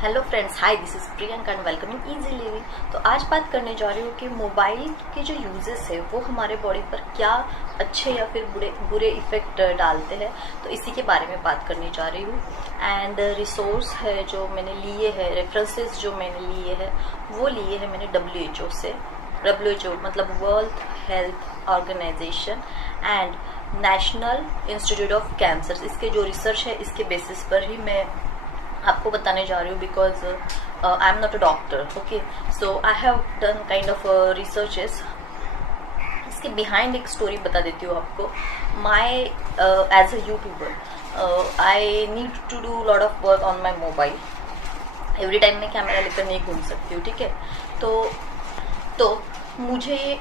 Hello friends, hi, this is Priyanka and welcoming easy living. तो आज बात करने जा रही हूँ कि मोबाइल के जो यूजेस है वो हमारे बॉडी पर क्या अच्छे या फिर बुरे इफेक्ट डालते हैं। तो इसी के बारे में बात करने जा रही हूँ। एंड रिसोर्स है जो मैंने लिए है, रेफरेंसेस जो मैंने लिए है वो लिए है मैंने WHO से। WHO मतलब World Health Organization and National Institute of Cancer. इसके जो रिसर्च है इसके बेसिस पर ही मैं आपको बताने जा रही हूँ, because I am not a doctor. Okay, so I have done kind of researches. इसके बिहाइंड एक स्टोरी बता देती हूँ आपको। My as a YouTuber I need to do lot of work on my mobile. Every time मैं camera लेकर नहीं घूम सकती हूँ, ठीक है। तो मुझे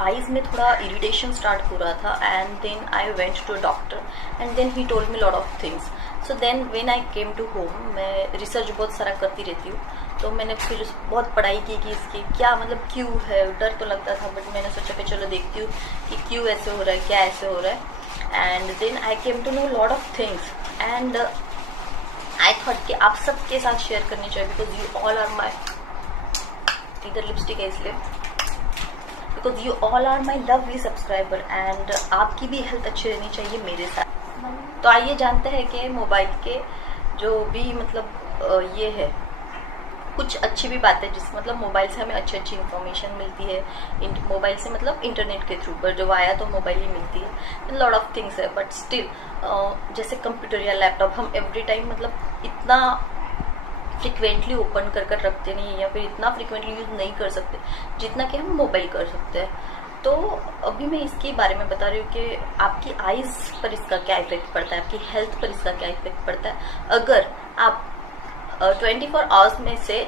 आईज में थोड़ा इरिटेशन स्टार्ट हो रहा था and then I went to a doctor and then he told me lot of things. So then when I came to home, मैं रिसर्च बहुत सारा करती रहती हूँ, तो मैंने फिर बहुत पढ़ाई की कि इसकी क्या मतलब क्यों है। डर तो लगता था बट मैंने सोचा कि चलो देखती हूँ कि क्यों ऐसे हो रहा है, क्या ऐसे हो रहा है। And then I came to know lot of things and I thought कि आप सबके साथ शेयर करनी चाहिए, because you all are my, इधर लिपस्टिक है इसलिए, because you all are my lovely subscriber and आपकी भी हेल्थ अच्छी रहनी चाहिए मेरे साथ। तो आइए जानते हैं कि मोबाइल के जो भी मतलब ये है, कुछ अच्छी भी बात है जिस मतलब मोबाइल से हमें अच्छी इंफॉर्मेशन मिलती है। मोबाइल से मतलब इंटरनेट के थ्रू, पर जो वाया तो मोबाइल ही मिलती है। लॉट ऑफ थिंग्स है बट स्टिल जैसे कंप्यूटर या लैपटॉप हम एवरी टाइम मतलब इतना फ्रिक्वेंटली ओपन कर रखते नहीं है या फिर इतना फ्रिक्वेंटली यूज नहीं कर सकते जितना कि हम मोबाइल कर सकते हैं। तो अभी मैं इसके बारे में बता रही हूँ कि आपकी आईज पर इसका क्या इफेक्ट पड़ता है, आपकी हेल्थ पर इसका क्या इफेक्ट पड़ता है। अगर आप 24 आवर्स में से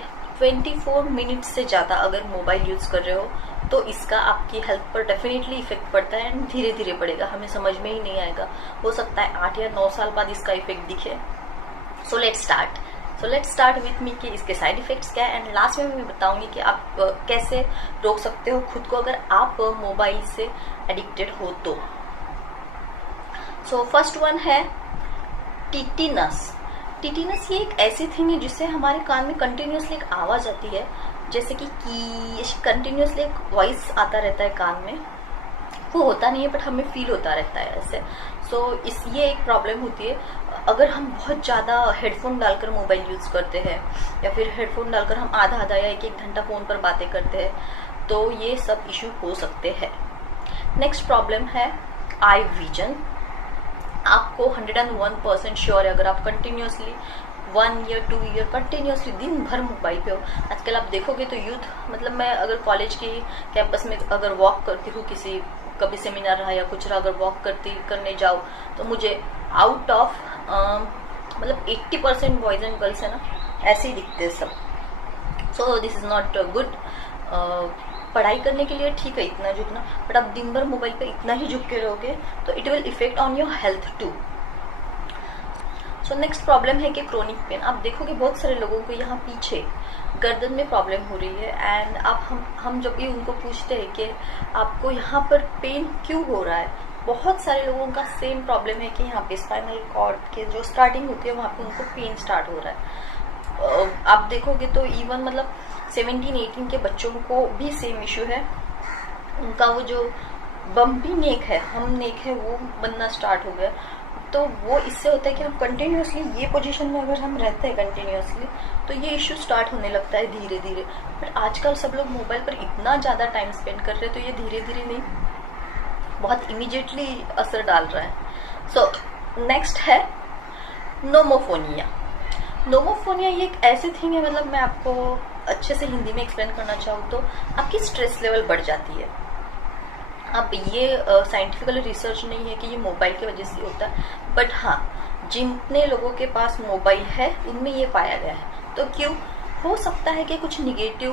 24 मिनट से ज़्यादा अगर मोबाइल यूज कर रहे हो तो इसका आपकी हेल्थ पर डेफिनेटली इफेक्ट पड़ता है एंड धीरे धीरे पड़ेगा, हमें समझ में ही नहीं आएगा। हो सकता है 8 या 9 साल बाद इसका इफेक्ट दिखे। So let's start with me कि इसके साइड इफेक्ट्स क्या है एंड लास्ट में मैं बताऊंगी कि आप कैसे रोक सकते हो खुद को अगर आप मोबाइल से एडिक्टेड हो तो। सो फर्स्ट वन है टिटिनस। टिटिनस ये एक ऐसी थिंग है जिससे हमारे कान में कंटिन्यूसली एक आवाज आती है, जैसे कि कंटिन्यूसली एक वॉइस आता रहता है कान में। वो होता नहीं है बट हमें फील होता रहता है ऐसे। ये एक प्रॉब्लम होती है अगर हम बहुत ज़्यादा हेडफोन डालकर मोबाइल यूज़ करते हैं या फिर हेडफोन डालकर हम आधा या एक घंटा फ़ोन पर बातें करते हैं, तो ये सब इशू हो सकते हैं। नेक्स्ट प्रॉब्लम है आई विजन। आपको 101% श्योर है अगर आप कंटिन्यूसली 1 ईयर 2 ईयर कंटिन्यूसली दिन भर मोबाइल पे हो। आजकल आप देखोगे तो यूथ मतलब मैं अगर कॉलेज की कैंपस में अगर वॉक करती हूँ, किसी कभी सेमिनार रहा या कुछ रहा, अगर वॉक करने जाओ तो मुझे आउट ऑफ मतलब 80% बॉयज एंड गर्ल्स है ना, ऐसे ही दिखते हैं सब। So this is not good. पढ़ाई करने के लिए ठीक है इतना झुकना, बट आप दिन भर मोबाइल पे इतना ही झुक के रहोगे तो it will effect on your health too. So next problem है कि क्रोनिक पेन। आप देखोगे बहुत सारे लोगों को यहाँ पीछे गर्दन में प्रॉब्लम हो रही है एंड आप हम जब भी उनको पूछते हैं कि आपको यहाँ पर पेन क्यों हो रहा है, बहुत सारे लोगों का सेम प्रॉब्लम है कि यहाँ पे स्पाइनल कॉर्ड के जो स्टार्टिंग होती है वहाँ पे उनको पेन स्टार्ट हो रहा है। आप देखोगे तो इवन मतलब 17-18 के बच्चों को भी सेम इशू है। उनका वो जो बम्पी नेक है, हम नेक है, वो बनना स्टार्ट हो गया। तो वो इससे होता है कि हम कंटिन्यूसली ये पोजीशन में अगर हम रहते हैं कंटिन्यूसली तो ये इश्यू स्टार्ट होने लगता है धीरे धीरे। बट आजकल सब लोग मोबाइल पर इतना ज़्यादा टाइम स्पेंड कर रहे हैं तो ये धीरे धीरे नहीं, बहुत इमीडिएटली असर डाल रहा है। सो नेक्स्ट है नोमोफोनिया। नोमोफोनिया ये एक ऐसी थिंग है, मतलब मैं आपको अच्छे से हिंदी में एक्सप्लेन करना चाहूँ तो आपकी स्ट्रेस लेवल बढ़ जाती है। अब ये साइंटिफिकली रिसर्च नहीं है कि ये मोबाइल की वजह से होता है, बट हाँ जितने लोगों के पास मोबाइल है उनमें ये पाया गया है। तो क्यों हो सकता है कि कुछ निगेटिव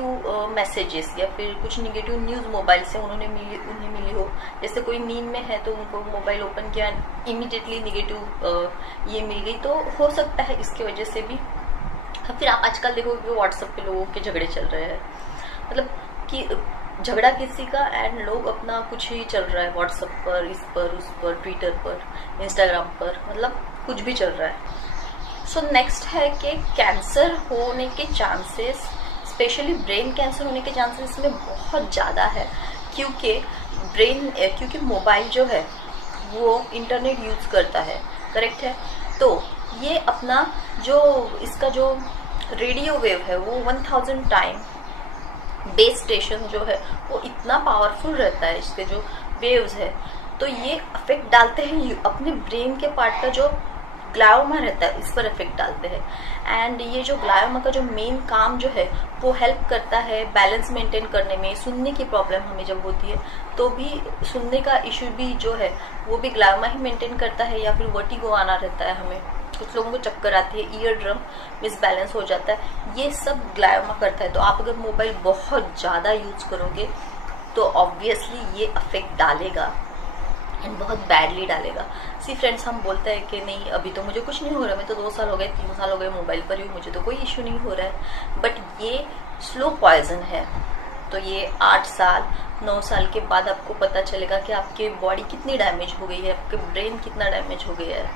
मैसेजेस या फिर कुछ निगेटिव न्यूज़ मोबाइल से उन्हें मिली हो। जैसे कोई नींद में है तो उनको मोबाइल ओपन किया, इमीडिएटली निगेटिव ये मिल गई, तो हो सकता है इसकी वजह से भी। फिर आप आजकल देखोगे व्हाट्सएप पे लोगों के झगड़े चल रहे हैं, मतलब कि झगड़ा किसी का एंड लोग अपना कुछ ही चल रहा है व्हाट्सएप पर, इस पर, उस पर, ट्विटर पर, इंस्टाग्राम पर, मतलब कुछ भी चल रहा है। सो नेक्स्ट है कि कैंसर होने के चांसेस, स्पेशली ब्रेन कैंसर होने के चांसेस इसमें बहुत ज़्यादा है, क्योंकि मोबाइल जो है वो इंटरनेट यूज़ करता है, करेक्ट है। तो ये अपना जो इसका जो रेडियो वेव है वो 1000 टाइम बेस स्टेशन जो है वो इतना पावरफुल रहता है, इसके जो वेव्स है, तो ये अफेक्ट डालते हैं अपने ब्रेन के पार्ट का जो ग्लायोमा रहता है, इस पर इफेक्ट डालते हैं। एंड ये जो ग्लायोमा का जो मेन काम जो है वो हेल्प करता है बैलेंस मेंटेन करने में। सुनने की प्रॉब्लम हमें जब होती है तो भी सुनने का इश्यू भी जो है वो भी ग्लायोमा ही मेंटेन करता है, या फिर वर्टिगो आना रहता है हमें, कुछ लोगों को चक्कर आती है, ईयर ड्रम मिसबैलेंस हो जाता है, ये सब ग्लायोमा करता है। तो आप अगर मोबाइल बहुत ज़्यादा यूज करोगे तो ऑब्वियसली ये अफेक्ट डालेगा एंड बहुत बैडली डालेगा। सी फ्रेंड्स, हम बोलते हैं कि नहीं अभी तो मुझे कुछ नहीं हो रहा, मैं तो 2 साल हो गए 3 साल हो गए मोबाइल पर ही हूँ, मुझे तो कोई इश्यू नहीं हो रहा है, बट ये स्लो पॉइजन है। तो ये 8 साल 9 साल के बाद आपको पता चलेगा कि आपकी बॉडी कितनी डैमेज हो गई है, आपके ब्रेन कितना डैमेज हो गया है।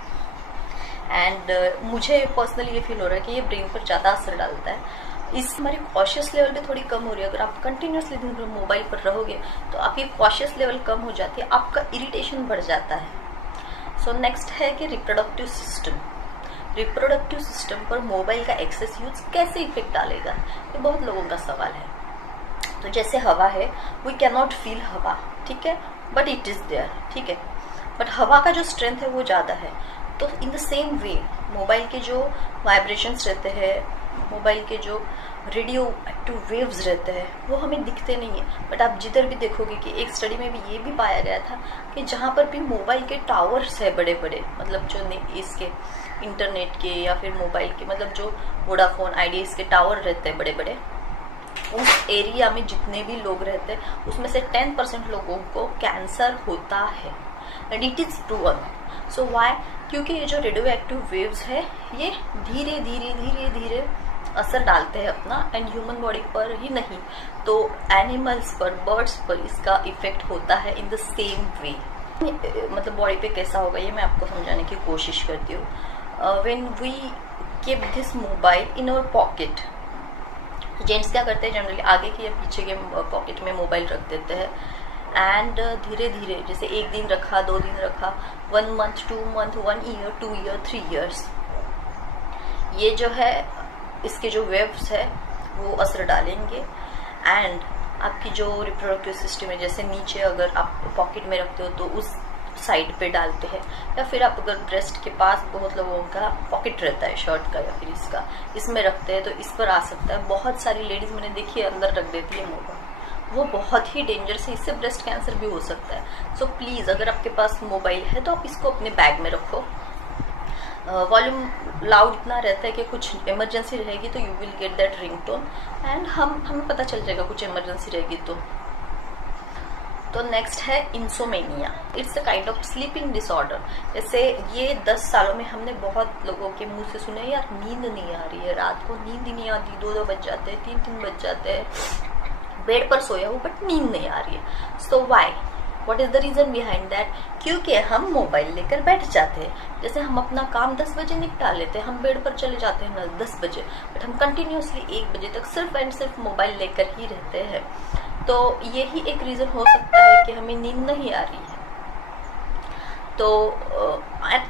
एंड मुझे पर्सनली ये फील हो रहा है कि ये ब्रेन पर ज़्यादा असर डालता है। इस हमारी कॉशियस लेवल भी थोड़ी कम हो रही है। अगर आप कंटिन्यूसली दिन भर मोबाइल पर रहोगे तो आपकी कॉशियस लेवल कम हो जाती है, आपका इरिटेशन बढ़ जाता है। सो नेक्स्ट है कि रिप्रोडक्टिव सिस्टम पर मोबाइल का एक्सेस यूज कैसे इफेक्ट डालेगा, ये बहुत लोगों का सवाल है। तो जैसे हवा है, वी कैन नॉट फील हवा, ठीक है, बट इट इज देयर, ठीक है, बट हवा का जो स्ट्रेंथ है वो ज़्यादा है। तो in the same way mobile के जो वाइब्रेशंस रहते हैं, मोबाइल के जो रेडियो एक्टिव वेव्स रहते हैं वो हमें दिखते नहीं है, बट आप जिधर भी देखोगे कि एक स्टडी में भी ये भी पाया गया था कि जहाँ पर भी मोबाइल के टावर्स है बड़े बड़े, मतलब जो इसके इंटरनेट के या फिर मोबाइल के, मतलब जो वोडाफोन आइडिया इसके टावर रहते हैं बड़े बड़े, उस एरिया में जितने भी लोग रहते हैं उसमें से 10% लोगों को कैंसर होता है, and it is proven. So why? क्योंकि ये जो रेडियो एक्टिव वेव्स है ये धीरे धीरे धीरे धीरे असर डालते हैं अपना, एंड ह्यूमन बॉडी पर ही नहीं तो एनिमल्स पर, बर्ड्स पर इसका इफेक्ट होता है इन द सेम वे। मतलब बॉडी पे कैसा होगा ये मैं आपको समझाने की कोशिश करती हूँ। When we keep this mobile in our pocket, gents क्या करते हैं जनरली आगे के या पीछे के पॉकेट में मोबाइल रख देते हैं, एंड धीरे धीरे जैसे 1 दिन रखा, 2 दिन रखा, 1 month, 2 month, 1 year, 2 year, 3 years, ये जो है इसके जो वेव्स है वो असर डालेंगे। एंड आपकी जो रिप्रोडक्टिव सिस्टम है, जैसे नीचे अगर आप पॉकेट में रखते हो तो उस साइड पे डालते हैं, या फिर आप अगर ब्रेस्ट के पास बहुत लोगों का पॉकेट रहता है शर्ट का या फिर इसका, इसमें रखते हैं तो इस पर आ सकता है। बहुत सारी लेडीज मैंने देखी है अंदर रख देती है मोबाइल, वो बहुत ही डेंजरस है, इससे ब्रेस्ट कैंसर भी हो सकता है। सो प्लीज़ अगर आपके पास मोबाइल है तो आप इसको अपने बैग में रखो। वॉल्यूम लाउड इतना रहता है कि कुछ इमरजेंसी रहेगी तो you will get that ringtone, and हमें पता चल जाएगा कुछ इमरजेंसी रहेगी तो नेक्स्ट है insomnia. It's a kind of sleeping disorder. जैसे ये 10 सालों में हमने बहुत लोगों के मुंह से सुने यार नींद नहीं आ रही है, रात को नींद ही नहीं आती, 2-2 बज जाते हैं, 3-3 बज जाते हैं, बेड पर सोया हो बट नींद नहीं आ रही है। So why? What is the reason behind that? क्योंकि हम मोबाइल लेकर बैठ जाते हैं। जैसे हम अपना काम 10 बजे निपटा लेते हैं, हम बेड पर चले जाते हैं 10 बजे, बट हम कंटिन्यूसली 1 बजे तक सिर्फ एंड सिर्फ मोबाइल लेकर ही रहते हैं। तो यही एक रीजन हो सकता है कि हमें नींद नहीं आ रही है। तो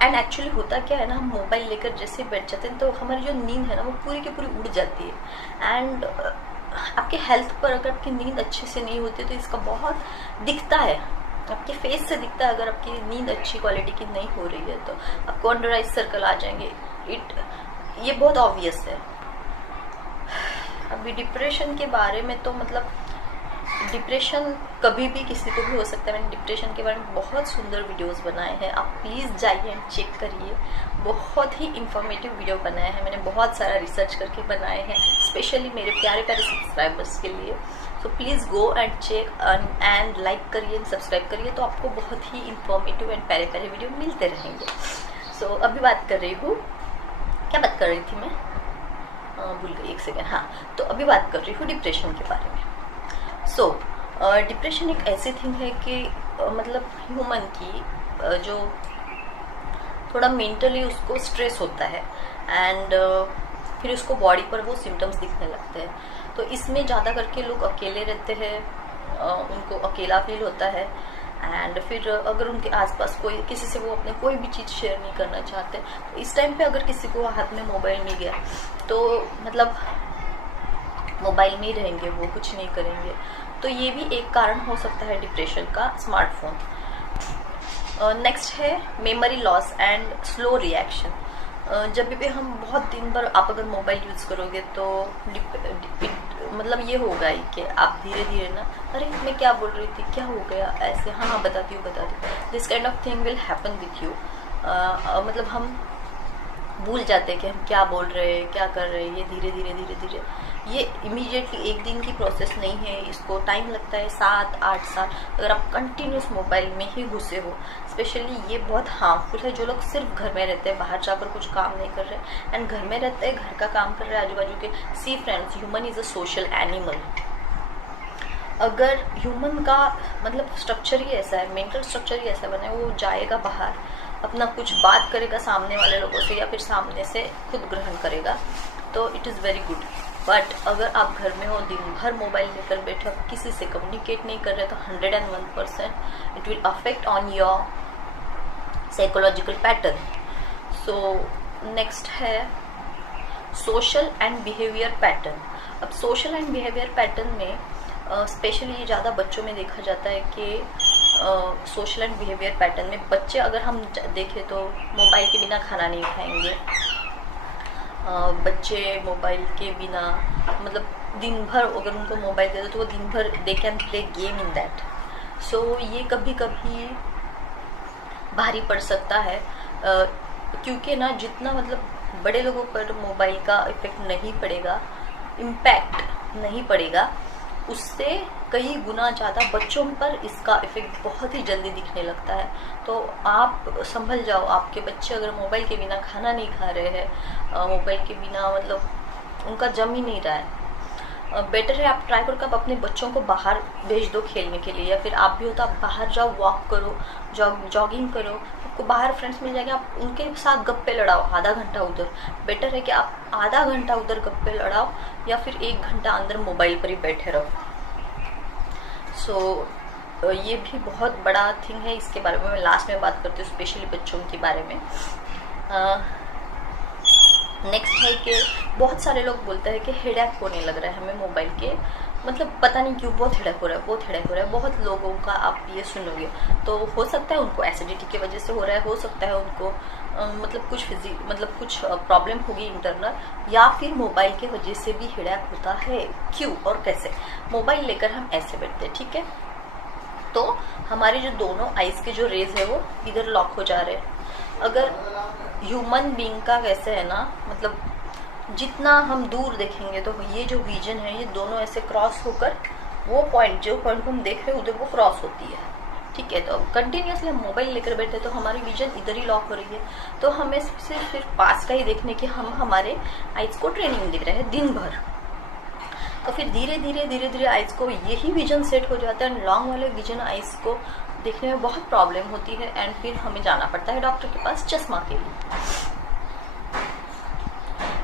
एंड एक्चुअली होता क्या है ना, हम मोबाइल लेकर जैसे बैठ जाते हैं तो हमारी जो नींद है ना वो पूरी की पूरी उड़ जाती है। एंड आपके हेल्थ पर अगर आपकी नींद अच्छे से नहीं होती तो इसका बहुत दिखता है, आपके फेस से दिखता है। अगर आपकी नींद अच्छी क्वालिटी की नहीं हो रही है तो आपको अंडर आइज सर्कल आ जाएंगे, ये बहुत ऑब्वियस है। अभी डिप्रेशन के बारे में तो मतलब डिप्रेशन कभी भी किसी को भी हो सकता है। मैंने डिप्रेशन के बारे में बहुत सुंदर वीडियोस बनाए हैं, आप प्लीज़ जाइए एंड चेक करिए। बहुत ही इंफॉर्मेटिव वीडियो बनाए हैं मैंने, बहुत सारा रिसर्च करके बनाए हैं स्पेशली मेरे प्यारे प्यारे सब्सक्राइबर्स के लिए। So please go and check and like करिए एंड सब्सक्राइब करिए, तो आपको बहुत ही इंफॉर्मेटिव एंड प्यारे प्यारे वीडियो मिलते रहेंगे। सो अभी बात कर रही हूँ, क्या बात कर रही थी मैं, भूल गई, 1 सेकेंड। हाँ, तो अभी बात कर रही हूँ डिप्रेशन के बारे में। सो डिप्रेशन एक ऐसी थिंग है कि मतलब ह्यूमन की जो थोड़ा मेंटली उसको स्ट्रेस होता है, एंड फिर उसको बॉडी पर वो सिम्टम्स दिखने लगते हैं। तो इसमें ज़्यादा करके लोग अकेले रहते हैं, उनको अकेला फील होता है। एंड फिर अगर उनके आसपास कोई किसी से वो अपने कोई भी चीज़ शेयर नहीं करना चाहते, तो इस टाइम पे अगर किसी को हाथ में मोबाइल मिल गया तो मतलब मोबाइल में ही रहेंगे, वो कुछ नहीं करेंगे। तो ये भी एक कारण हो सकता है डिप्रेशन का, स्मार्टफोन। नेक्स्ट है memory loss and slow reaction. जब भी हम बहुत दिन भर आप अगर मोबाइल यूज़ करोगे तो मतलब ये होगा ही कि आप धीरे धीरे ना, अरे मैं क्या बोल रही थी, क्या हो गया, ऐसे हाँ हाँ बताती हूँ, this kind of thing will happen with you. मतलब हम भूल जाते हैं कि हम क्या बोल रहे हैं, क्या कर रहे हैं। ये धीरे धीरे ये इमीडिएटली एक दिन की प्रोसेस नहीं है, इसको टाइम लगता है 7-8 साल। अगर आप कंटिन्यूस मोबाइल में ही घुसे हो, स्पेशली ये बहुत हार्मफुल है। जो लोग सिर्फ घर में रहते हैं, बाहर जाकर कुछ काम नहीं कर रहे एंड घर में रहते हैं, घर का काम कर रहे हैं, आजू बाजू के। See friends, human is a social animal. अगर ह्यूमन का मतलब स्ट्रक्चर ही ऐसा है, मेंटल स्ट्रक्चर ही ऐसा बना है, वो जाएगा बाहर, अपना कुछ बात करेगा सामने वाले लोगों से या फिर सामने से खुद ग्रहण करेगा, तो it is very good. But अगर आप घर में हो, दिन भर मोबाइल लेकर बैठे, आप किसी से कम्युनिकेट नहीं कर रहे, तो 101% it will affect on your psychological pattern. So next है सोशल एंड बिहेवियर पैटर्न। अब सोशल एंड बिहेवियर पैटर्न में स्पेशली ये ज़्यादा बच्चों में देखा जाता है कि सोशल एंड बिहेवियर पैटर्न में बच्चे, अगर हम देखें तो मोबाइल के बिना खाना नहीं खाएंगे। बच्चे मोबाइल के बिना मतलब दिन भर अगर उनको मोबाइल दे दो तो वो दिन भर they can play game in that. So ये कभी कभी भारी पड़ सकता है, क्योंकि ना जितना मतलब बड़े लोगों पर मोबाइल का इफेक्ट नहीं पड़ेगा, इम्पैक्ट नहीं पड़ेगा, उससे कई गुना ज़्यादा बच्चों पर इसका इफेक्ट बहुत ही जल्दी दिखने लगता है। तो आप संभल जाओ, आपके बच्चे अगर मोबाइल के बिना खाना नहीं खा रहे हैं, मोबाइल के बिना मतलब उनका जम ही नहीं रहा है, बेटर है आप ट्राई करो कि आप अपने बच्चों को बाहर भेज दो खेलने के लिए, या फिर आप भी हो तो आप बाहर जाओ, वॉक करो, जॉगिंग करो, आपको बाहर फ्रेंड्स मिल जाएंगे, आप उनके साथ गप्पे लड़ाओ आधा घंटा उधर। बेटर है कि आप आधा घंटा उधर गप्पे लड़ाओ या फिर 1 घंटा अंदर मोबाइल पर ही बैठे रहो। सो ये भी बहुत बड़ा थिंग है, इसके बारे में मैं लास्ट में बात करती हूँ, स्पेशली बच्चों के बारे में। नेक्स्ट है कि बहुत सारे लोग बोलते हैं कि हेडेक होने लग रहा है हमें मोबाइल के, मतलब पता नहीं क्यों बहुत हेडेक हो रहा है, बहुत हेडेक हो रहा है। बहुत लोगों का आप ये सुनोगे, तो हो सकता है उनको एसिडिटी की वजह से हो रहा है, हो सकता है उनको मतलब कुछ प्रॉब्लम होगी इंटरनल, या फिर मोबाइल के वजह से भी हेडेक होता है। क्यों और कैसे? मोबाइल लेकर हम ऐसे बैठते हैं, ठीक है, तो हमारे जो दोनों आइज के जो रेज है वो इधर लॉक हो जा रहे हैं। अगर ह्यूमन बीइंग का वैसे है ना, मतलब जितना हम दूर देखेंगे तो ये जो विजन है ये दोनों ऐसे क्रॉस होकर वो पॉइंट, जो पॉइंट को हम देख रहे हैं उधर वो क्रॉस होती है, ठीक है। तो कंटिन्यूसली हम मोबाइल लेकर बैठे तो हमारी विजन इधर ही लॉक हो रही है, तो हमें सिर्फ पास का ही देखने की हम हमारे आइज को ट्रेनिंग दे रहे हैं दिन भर। तो फिर धीरे धीरे आइज को यही विजन सेट हो जाता है, लॉन्ग वाले विजन आइज को देखने में बहुत प्रॉब्लम होती है एंड फिर हमें जाना पड़ता है डॉक्टर के पास चश्मा के लिए।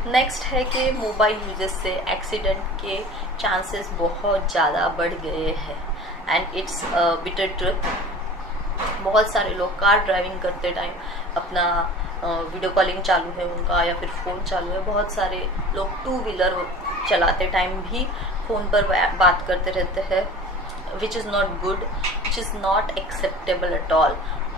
नेक्स्ट है कि मोबाइल यूजेस से एक्सीडेंट के चांसेस बहुत ज़्यादा बढ़ गए हैं एंड इट्स बिटर ट्रुथ। बहुत सारे लोग कार ड्राइविंग करते टाइम अपना वीडियो कॉलिंग चालू है उनका या फिर फ़ोन चालू है। बहुत सारे लोग 2 व्हीलर चलाते टाइम भी फ़ोन पर बात करते रहते हैं, which is not good, which is not acceptable at all.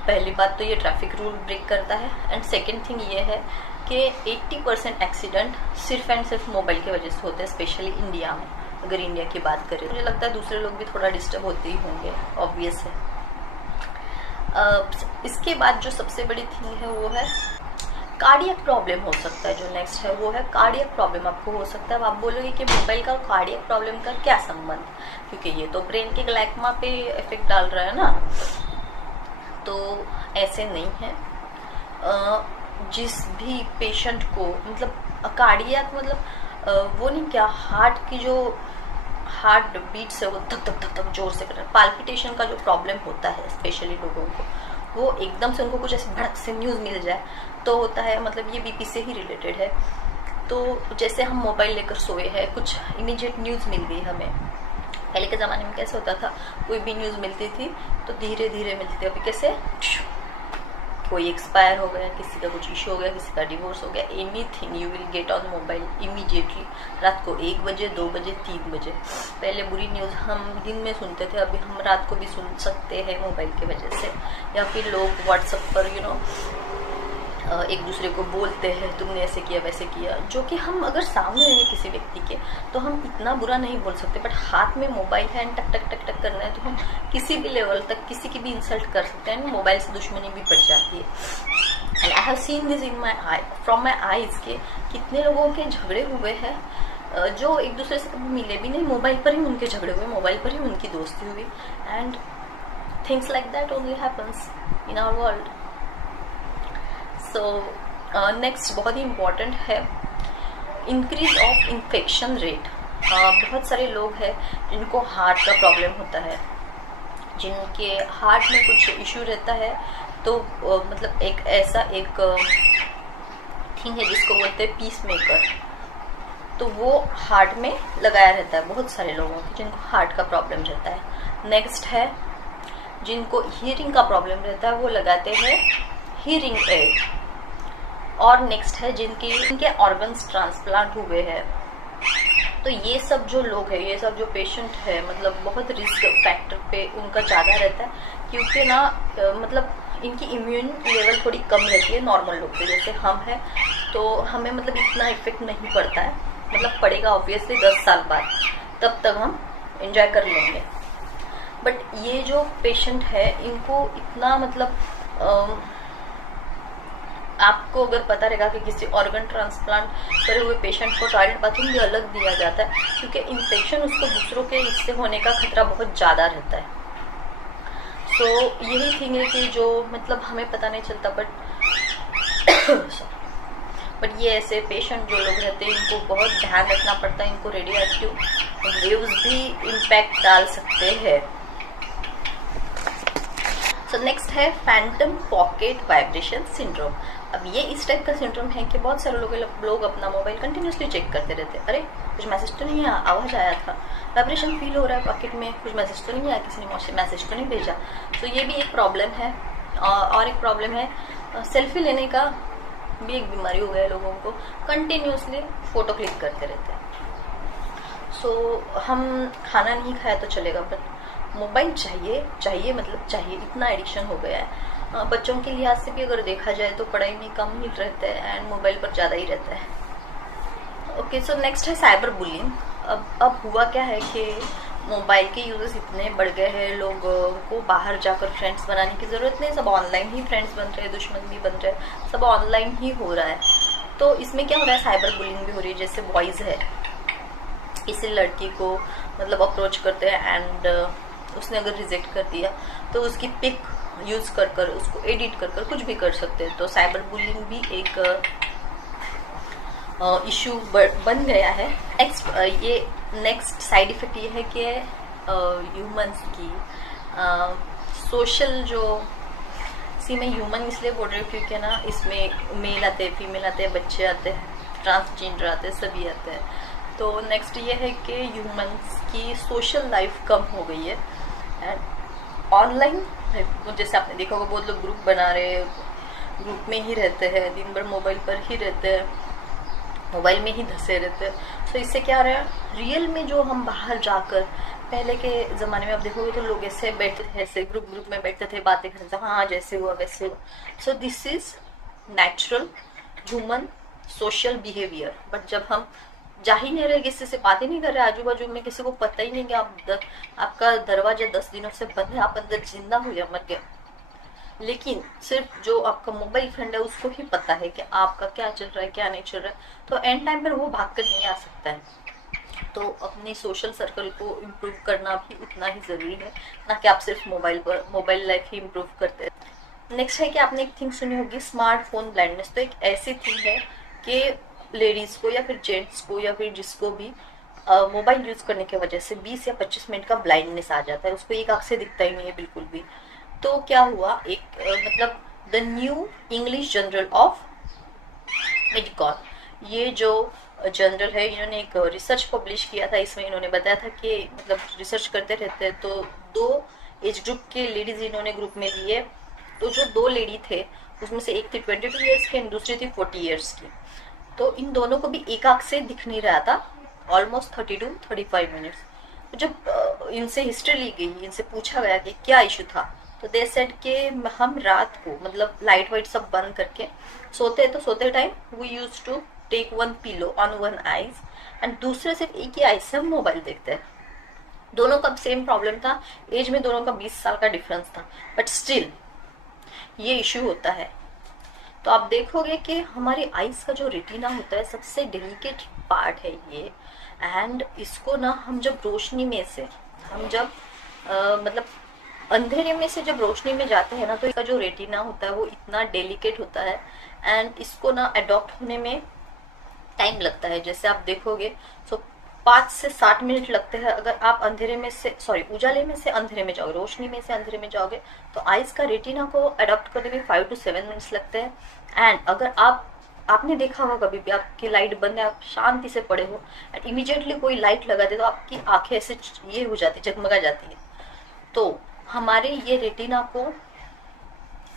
पहली बात तो ये ट्रैफिक रूल ब्रेक करता है एंड सेकेंड थिंग ये है कि 80% एक्सीडेंट सिर्फ एंड सिर्फ मोबाइल की वजह से होते हैं, स्पेशली इंडिया में। अगर इंडिया की बात करें मुझे लगता है दूसरे लोग भी थोड़ा डिस्टर्ब होते ही होंगे, ऑब्वियस है। इसके बाद जो सबसे बड़ी थिंग है वो है कार्डियक प्रॉब्लम हो सकता है। जो नेक्स्ट है वो है कार्डियक प्रॉब्लम आपको हो सकता है। अब आप बोलोगे कि मोबाइल का कार्डियक प्रॉब्लम का क्या संबंध, क्योंकि ये तो ब्रेन के ग्लाइकमा पे इफेक्ट डाल रहा है ना, तो ऐसे नहीं है। जिस भी पेशेंट को मतलब कार्डियक मतलब वो नहीं, क्या हार्ट की जो हार्ट बीट्स है वो धक धक धक धक जोर से कर रहा है, पाल्पिटेशन का जो प्रॉब्लम होता है स्पेशली लोगों को, वो एकदम से उनको कुछ ऐसे भड़क से न्यूज़ मिल जाए तो होता है, मतलब ये बीपी से ही रिलेटेड है। तो जैसे हम मोबाइल लेकर सोए हैं, कुछ इमीडिएट न्यूज़ मिल गई हमें। पहले के ज़माने में कैसे होता था, कोई भी न्यूज़ मिलती थी तो धीरे धीरे मिलती थी। अभी कैसे कोई एक्सपायर हो गया, किसी का कुछ इशू हो गया, किसी का डिवोर्स हो गया, anything you will get on mobile immediately. रात को 1 बजे, 2 बजे, 3 बजे। पहले बुरी न्यूज़ हम दिन में सुनते थे, अभी हम रात को भी सुन सकते हैं मोबाइल की वजह से। या फिर लोग व्हाट्सएप पर एक दूसरे को बोलते हैं तुमने ऐसे किया वैसे किया, जो कि हम अगर सामने रहेंगे किसी व्यक्ति के तो हम इतना बुरा नहीं बोल सकते, बट हाथ में मोबाइल है एंड टक टक टक टक करना है तो हम किसी भी लेवल तक किसी की भी इंसल्ट कर सकते हैं। मोबाइल से दुश्मनी भी बढ़ जाती है। And I have seen this in my I, from my eyes के कितने लोगों के झगड़े हुए हैं जो एक दूसरे से कभी मिले भी नहीं, मोबाइल पर ही उनके झगड़े हुए, मोबाइल पर ही उनकी दोस्ती हुई। And things like that only happens in our world. So next बहुत ही इम्पॉर्टेंट है, इंक्रीज ऑफ इन्फेक्शन रेट। बहुत सारे लोग हैं जिनको हार्ट का प्रॉब्लम होता है, जिनके हार्ट में कुछ इशू रहता है, तो मतलब एक ऐसा एक थिंग है जिसको बोलते हैं पीस मेकर, तो वो हार्ट में लगाया रहता है बहुत सारे लोगों को जिनको हार्ट का प्रॉब्लम रहता है। नेक्स्ट है जिनको हियरिंग का प्रॉब्लम रहता है, वो लगाते हैं हियरिंग एड। और नेक्स्ट है जिनके ऑर्गन्स ट्रांसप्लांट हुए हैं। तो ये सब जो लोग हैं, ये सब जो पेशेंट है, मतलब बहुत रिस्क फैक्टर पे उनका ज़्यादा रहता है, क्योंकि ना मतलब इनकी इम्यून लेवल थोड़ी कम रहती है नॉर्मल लोग पे। जैसे हम हैं तो हमें मतलब इतना इफेक्ट नहीं पड़ता है, मतलब पड़ेगा ऑब्वियसली 10 साल बाद, तब तक हम एंजॉय कर लेंगे। बट ये जो पेशेंट है इनको इतना मतलब आपको अगर पता रहेगा कि किसी ऑर्गन ट्रांसप्लांट करे हुए पेशेंट को टॉयलेट बाथरूम भी अलग दिया जाता है, क्योंकि इन्फेक्शन उसको दूसरों के इससे होने का खतरा बहुत ज़्यादा रहता है। तो यही थिंग है कि जो मतलब हमें पता नहीं चलता, बट ये ऐसे पेशेंट जो लोग रहते हैं इनको बहुत ध्यान रखना पड़ता है, इनको रेडियो एक्टिव वेव्स भी इम्पैक्ट डाल सकते हैं। सो नेक्स्ट है फैंटम पॉकेट वाइब्रेशन सिंड्रोम। अब ये इस टाइप का सिंड्रोम है कि बहुत सारे लोग अपना मोबाइल कंटिन्यूसली चेक करते रहते हैं। अरे कुछ मैसेज तो नहीं आया, आवाज़ आया था, वाइब्रेशन फील हो रहा है पॉकेट में, कुछ मैसेज तो नहीं आया, किसी ने मैसेज तो नहीं भेजा। तो ये भी एक प्रॉब्लम है। और एक प्रॉब्लम है सेल्फी लेने का भी एक बीमारी हो गया है लोगों को, कंटिन्यूसली फ़ोटो क्लिक करते रहते हैं। सो हम खाना नहीं खाया तो चलेगा, बट मोबाइल चाहिए मतलब चाहिए, इतना एडिक्शन हो गया है। बच्चों के लिहाज से भी अगर देखा जाए तो पढ़ाई में कम ही रहता है एंड मोबाइल पर ज़्यादा ही रहता है। ओके, सो नेक्स्ट है साइबर बुलिंग। अब हुआ क्या है कि मोबाइल के यूजर्स इतने बढ़ गए हैं, लोगों को बाहर जाकर फ्रेंड्स बनाने की ज़रूरत नहीं, सब ऑनलाइन ही फ्रेंड्स बन रहे हैं, दुश्मन भी बन रहे हैं, सब ऑनलाइन ही हो रहा है। तो इसमें क्या हो रहा है, साइबर बुलिंग भी हो रही है। जैसे बॉयज़ है, किसी लड़की को मतलब अप्रोच करते हैं एंड उसने अगर रिजेक्ट कर दिया तो उसकी पिक यूज़ कर उसको एडिट कर कुछ भी कर सकते हैं। तो साइबर बुलिंग भी एक इशू बन गया है। ये नेक्स्ट साइड इफ़ेक्ट ये है कि ह्यूमंस की सोशल जो मैं ह्यूमन इसलिए बोल रही हूँ क्योंकि ना इसमें मेल आते हैं, फीमेल आते हैं, बच्चे आते हैं, ट्रांसजेंडर आते हैं, सभी आते हैं। तो नेक्स्ट ये है कि ह्यूमंस की सोशल लाइफ कम हो गई है एंड ऑनलाइन, जैसे आपने देखा होगा बहुत लोग ग्रुप बना रहे हैं, ग्रुप में ही रहते हैं, दिन भर मोबाइल पर ही रहते हैं, मोबाइल में ही धंसे रहते हैं। तो इससे क्या हो रहा है, रियल में जो हम बाहर जाकर, पहले के ज़माने में आप देखोगे तो लोग ऐसे बैठते थे, ऐसे ग्रुप में बैठते थे, बातें करते थे, हाँ जैसे हुआ वैसे हुआ। So this is natural human social behaviour. But जब हम जा ही नहीं रहे, किसी से बात ही नहीं कर रहे, आजू बाजू में किसी को पता ही नहीं कि आपका दरवाजा 10 दिनों से बंद है, आप अंदर जिंदा हो या मर गया, लेकिन सिर्फ जो आपका मोबाइल फ्रेंड है उसको ही पता है कि आपका क्या चल रहा है क्या नहीं चल रहा है। तो एंड टाइम पर वो भाग कर नहीं आ सकता है। तो अपने सोशल सर्कल को इम्प्रूव करना भी उतना ही ज़रूरी है, ना कि आप सिर्फ मोबाइल लाइफ ही इम्प्रूव करते हैं। नेक्स्ट है कि आपने एक थिंग सुनी होगी, स्मार्टफोन ब्लाइंडनेस। तो एक ऐसी थिंग है कि लेडीज़ को या फिर जेंट्स को या फिर जिसको भी मोबाइल यूज़ करने की वजह से 20 या 25 मिनट का ब्लाइंडनेस आ जाता है, उसको एक आँख से दिखता ही नहीं है बिल्कुल भी। तो क्या हुआ, एक मतलब the new English journal of midcon, ये जो जर्नल है, इन्होंने एक रिसर्च पब्लिश किया था। इसमें इन्होंने बताया था कि मतलब रिसर्च करते रहते हैं तो 2 एज ग्रुप के लेडीज इन्होंने ग्रुप में लिए। तो जो 2 लेडी थे उसमें से एक थी 22 ईयर्स की एंड दूसरी थी 40 ईयर्स की। तो इन दोनों को भी एक आंख से दिख नहीं रहा था ऑलमोस्ट 30 to 35 मिनट्स। तो जब इनसे हिस्ट्री ली गई, इनसे पूछा गया कि क्या इशू था, तो दे सेड कि हम रात को मतलब लाइट वाइट सब बंद करके सोते, तो सोते time we use to take one pillow on one eyes and दूसरे सिर्फ एक ही आईज से हम मोबाइल देखते हैं। दोनों का सेम प्रॉब्लम था, एज में दोनों का 20 साल का डिफरेंस था, बट स्टिल ये इश्यू होता है। तो आप देखोगे कि हमारी आईज का जो रेटिना होता है सबसे डेलिकेट पार्ट है ये। एंड इसको ना हम जब रोशनी में से हम जब मतलब अंधेरे में से जब रोशनी में जाते हैं ना, तो इसका जो रेटिना होता है वो इतना डेलिकेट होता है एंड इसको ना अडॉप्ट होने में टाइम लगता है। जैसे आप देखोगे तो 5 से 7 मिनट लगते हैं अगर आप अंधेरे में से उजाले में से अंधेरे में जाओगे, रोशनी में से अंधेरे में जाओगे, तो आइज का रेटिना को अडॉप्ट करने में 5 to 7 मिनट्स लगते हैं। एंड अगर आपने देखा होगा कभी भी आपकी लाइट बंद है, आप शांति से पड़े हो एंड इमीडिएटली कोई लाइट लगा दे तो आपकी आंखें ऐसे ये हो जाती, जगमगा जाती है। तो हमारे ये रेटिना को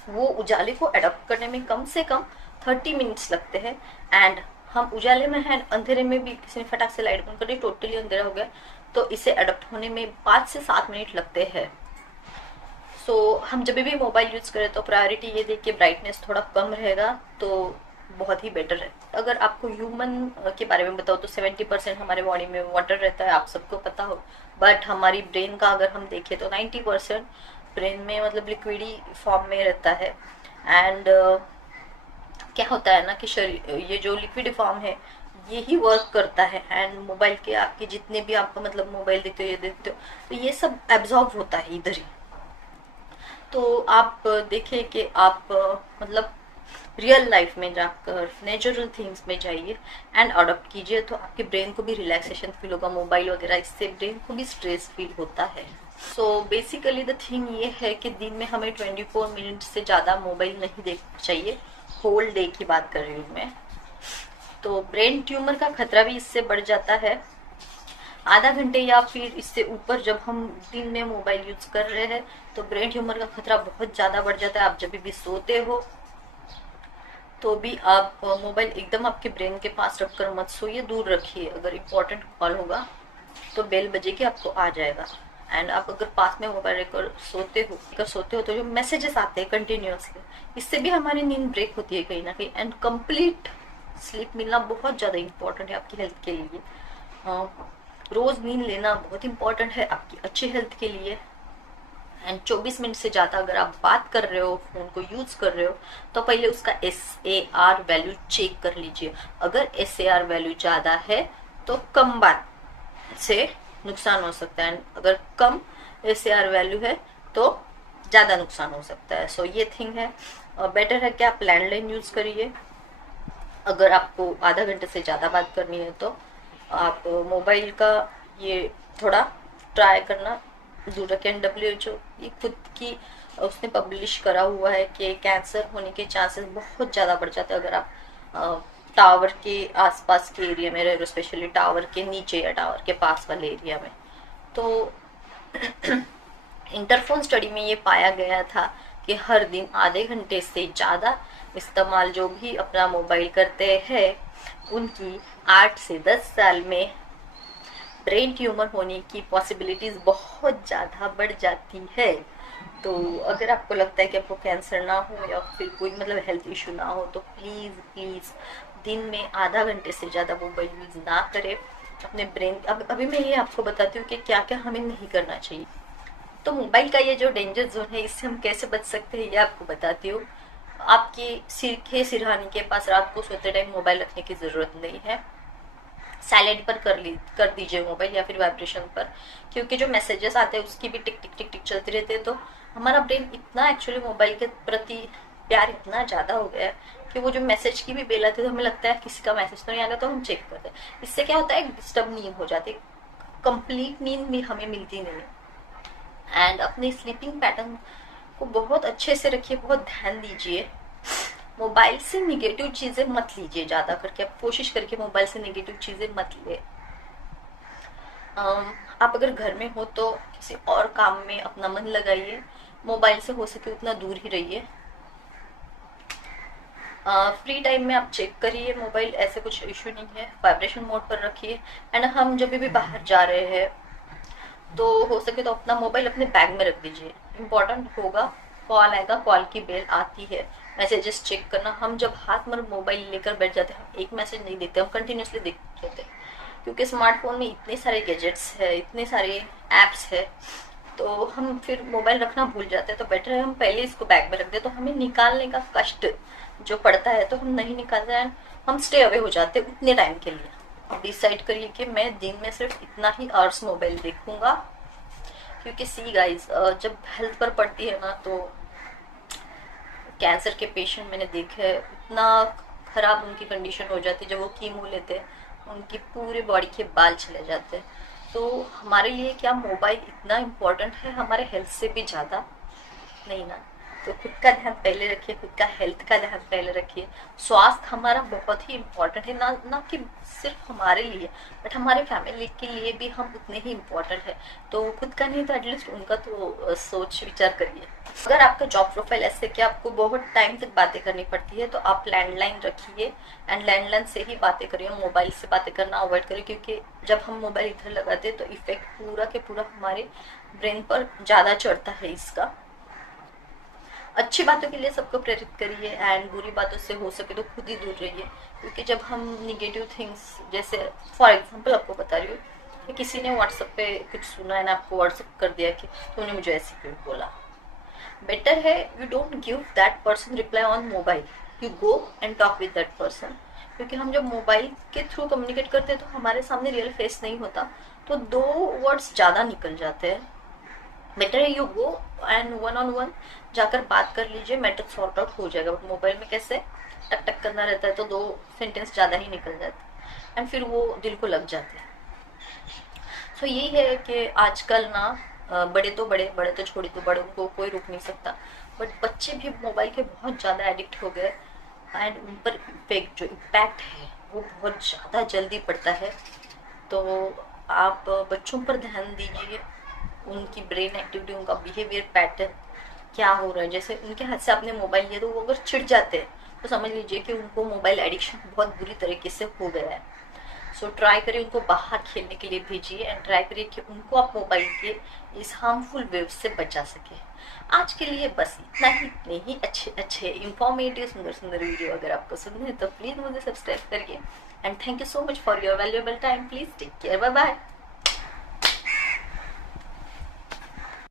वो उजाले को अडॉप्ट करने में कम से कम 30 मिनट्स लगते हैं। एंड हम उजाले में हैं, अंधेरे में भी किसी ने फटाक से लाइट बंद कर दी, टोटली अंधेरा हो गया, तो इसे अडॉप्ट होने में 5 से 7 मिनट लगते हैं। सो हम जब भी मोबाइल यूज करें तो प्रायोरिटी ये देख के ब्राइटनेस थोड़ा कम रहेगा तो बहुत ही बेटर है। अगर आपको ह्यूमन के बारे में बताओ तो 70% हमारे बॉडी में वाटर रहता है, आप सबको पता हो। बट हमारी ब्रेन का अगर हम देखें तो 90% ब्रेन में मतलब लिक्विडी फॉर्म में रहता है। एंड क्या होता है ना कि शरीर ये जो लिक्विड फॉर्म है ये ही वर्क करता है। एंड मोबाइल के आपके जितने भी आपको मतलब मोबाइल देखते हो ये देखते हो तो ये सब एब्जॉर्ब होता है इधर ही। तो आप देखें कि आप मतलब रियल लाइफ में जाकर नेचुरल थिंग्स में जाइए एंड अडॉप्ट कीजिए, तो आपके ब्रेन को भी रिलैक्सेशन फील होगा। मोबाइल वगैरह इससे ब्रेन को भी स्ट्रेस फील होता है। सो बेसिकली द थिंग ये है कि दिन में हमें 24 मिनट से ज़्यादा मोबाइल नहीं देखना चाहिए। होल डे की बात कर रही हूँ मैं। तो ब्रेन ट्यूमर का खतरा भी इससे बढ़ जाता है। आधा घंटे या फिर इससे ऊपर जब हम दिन में मोबाइल यूज कर रहे हैं तो ब्रेन ट्यूमर का खतरा बहुत ज़्यादा बढ़ जाता है। आप जब भी सोते हो तो भी आप मोबाइल एकदम आपके ब्रेन के पास रखकर मत सोइए, दूर रखिए। अगर इम्पोर्टेंट कॉल होगा तो बेल बजेगी, आपको आ जाएगा। एंड आप अगर पास में मोबाइल रखकर सोते हो तो जो मैसेजेस आते हैं कंटिन्यूअसली, इससे भी हमारी नींद ब्रेक होती है कहीं ना कहीं। एंड कंप्लीट स्लीप मिलना बहुत ज़्यादा इम्पोर्टेंट है आपकी हेल्थ के लिए। रोज नींद लेना बहुत इम्पोर्टेंट है आपकी अच्छी हेल्थ के लिए। एंड 24 मिनट से ज़्यादा अगर आप बात कर रहे हो, फोन को यूज कर रहे हो, तो पहले उसका SAR वैल्यू चेक कर लीजिए। अगर SAR वैल्यू ज़्यादा है तो कम बात से नुकसान हो सकता है, अगर कम SAR वैल्यू है तो ज़्यादा नुकसान हो सकता है। सो ये थिंग है। बेटर है कि आप लैंडलाइन यूज करिए। अगर आपको आधा घंटे से ज़्यादा बात करनी है तो आप मोबाइल का ये थोड़ा ट्राई करना दूर रखें। WHO ये खुद की उसने पब्लिश करा हुआ है कि कैंसर होने के चांसेस बहुत ज़्यादा बढ़ जाते हैं अगर आप टावर के आसपास के एरिया में रह रहे हो, स्पेशली टावर के नीचे या टावर के पास वाले एरिया में। तो इंटरफोन स्टडी में ये पाया गया था कि हर दिन आधे घंटे से ज़्यादा इस्तेमाल जो भी अपना मोबाइल करते हैं उनकी 8 से 10 साल में ब्रेन ट्यूमर होने की पॉसिबिलिटीज बहुत ज़्यादा बढ़ जाती है। तो अगर आपको लगता है कि आपको कैंसर ना हो या फिर कोई मतलब हेल्थ इशू ना हो तो प्लीज़ दिन में आधा घंटे से ज़्यादा मोबाइल यूज़ ना करें। अपने ब्रेन अभी मैं ये आपको बताती हूँ कि क्या क्या हमें नहीं करना चाहिए। तो मोबाइल का ये जो डेंजर जोन है इससे हम कैसे बच सकते हैं ये आपको बताती हूँ। आपकी सिरहाने के पास रात को सोते टाइम मोबाइल रखने की ज़रूरत नहीं है। साइलेंट पर कर दीजिए मोबाइल या फिर वाइब्रेशन पर, क्योंकि जो मैसेजेस आते हैं उसकी भी टिक टिक टिक टिक चलती रहती है। तो हमारा ब्रेन इतना एक्चुअली मोबाइल के प्रति प्यार इतना ज़्यादा हो गया है कि वो जो मैसेज की भी बेल आती है तो हमें लगता है किसी का मैसेज तो नहीं आ गया तो हम चेक करते हैं। इससे क्या होता है, डिस्टर्ब नींद हो जाती है, कंप्लीट नींद भी हमें मिलती नहीं। एंड अपने स्लीपिंग पैटर्न को बहुत अच्छे से रखिए, बहुत ध्यान दीजिए। मोबाइल से निगेटिव चीजें मत लीजिए, ज्यादा करके आप कोशिश करके मोबाइल से निगेटिव चीजें मत लिए। आप अगर घर में हो तो किसी और काम में अपना मन लगाइए, मोबाइल से हो सके उतना दूर ही रहिए। फ्री टाइम में आप चेक करिए मोबाइल, ऐसे कुछ इशू नहीं है, वाइब्रेशन मोड पर रखिए। एंड हम जब भी बाहर जा रहे हैं तो हो सके तो अपना मोबाइल अपने बैग में रख दीजिए, इम्पोर्टेंट होगा, कॉल आएगा, कॉल की बेल आती है, मैसेजेस चेक करना। हम जब हाथ में मोबाइल लेकर बैठ जाते हैं, हम एक मैसेज नहीं देखते, हम कंटिन्यूसली देखते रहते हैं, क्योंकि स्मार्टफोन में इतने सारे गैजेट्स है, इतने सारे ऐप्स है, तो हम फिर मोबाइल रखना भूल जाते हैं। तो बेटर है हम पहले इसको बैग में रख दे, तो हमें निकालने का कष्ट जो पड़ता है तो हम नहीं निकालते हैं, हम स्टे अवे हो जाते हैं उतने टाइम के लिए। डिसाइड करिए कि मैं दिन में सिर्फ इतना ही आवर्स मोबाइल देखूंगा, क्योंकि सी गाइस, जब हेल्थ पर पड़ती है ना, तो कैंसर के पेशेंट मैंने देखे हैं, इतना खराब उनकी कंडीशन हो जाती है, जब वो कीमो लेते हैं उनकी पूरे बॉडी के बाल चले जाते हैं। तो हमारे लिए क्या मोबाइल इतना इम्पोर्टेंट है हमारे हेल्थ से भी ज़्यादा? नहीं ना। तो खुद का ध्यान पहले रखिए, खुद का हेल्थ का ध्यान पहले रखिए। स्वास्थ्य हमारा बहुत ही इम्पोर्टेंट है, ना कि सिर्फ हमारे लिए, बट हमारे फैमिली के लिए भी हम उतने ही इम्पोर्टेंट है। तो खुद का नहीं तो एटलीस्ट उनका तो सोच विचार करिए। अगर आपका जॉब प्रोफाइल ऐसे कि आपको बहुत टाइम तक बातें करनी पड़ती है, तो आप लैंडलाइन रखिए एंड लैंडलाइन से ही बातें करिए, मोबाइल से बातें करना अवॉइड करिए, क्योंकि जब हम मोबाइल इधर लगाते हैं तो इफेक्ट पूरा के पूरा हमारे ब्रेन पर ज़्यादा चढ़ता है इसका। अच्छी बातों के लिए सबको प्रेरित करिए एंड बुरी बातों से हो सके तो खुद ही दूर रहिए, क्योंकि जब हम निगेटिव थिंग्स, जैसे फॉर एग्जांपल आपको बता रही हूँ कि किसी ने व्हाट्सएप पे कुछ सुना है ना, आपको व्हाट्सएप कर दिया कि तुमने मुझे ऐसे क्यों बोला, बेटर है you don't give that person reply on mobile, you go and talk with that person. क्योंकि हम जब मोबाइल के थ्रू कम्युनिकेट करते हैं तो हमारे सामने रियल फेस नहीं होता, तो 2 वर्ड्स ज़्यादा निकल जाते हैं। बेटर है you go and one on one जाकर बात कर लीजिए, मैटर सॉर्ट आउट हो जाएगा। बट मोबाइल में कैसे टक टक करना रहता है, तो 2 सेंटेंस ज़्यादा ही निकल जाते हैं एंड फिर वो दिल को लग जाते हैं। सो यही है कि आजकल ना बड़े तो छोड़े तो बड़ों को कोई रोक नहीं सकता, बट बच्चे भी मोबाइल के बहुत ज़्यादा एडिक्ट हो गए एंड उन पर इम्पैक्ट है वो बहुत ज़्यादा जल्दी पड़ता है। तो आप बच्चों पर ध्यान दीजिए, उनकी ब्रेन एक्टिविटी, उनका बिहेवियर पैटर्न क्या हो रहा है। जैसे उनके हाथ से आपने मोबाइल लिया तो वो अगर चिढ़ जाते हैं तो समझ लीजिए कि उनको मोबाइल एडिक्शन बहुत बुरी तरीके से हो गया है। सो ट्राई करिए उनको बाहर खेलने के लिए भेजिए एंड ट्राई करिए कि उनको आप मोबाइल के इस हार्मफुल वेव से बचा सके। आज के लिए बस इतना ही, इतने ही अच्छे इंफॉर्मेटिव सुंदर वीडियो अगर आपको सुनने हैं तो प्लीज़ मुझे सब्सक्राइब करिए and thank you so much for your valuable time. Please take care, bye bye.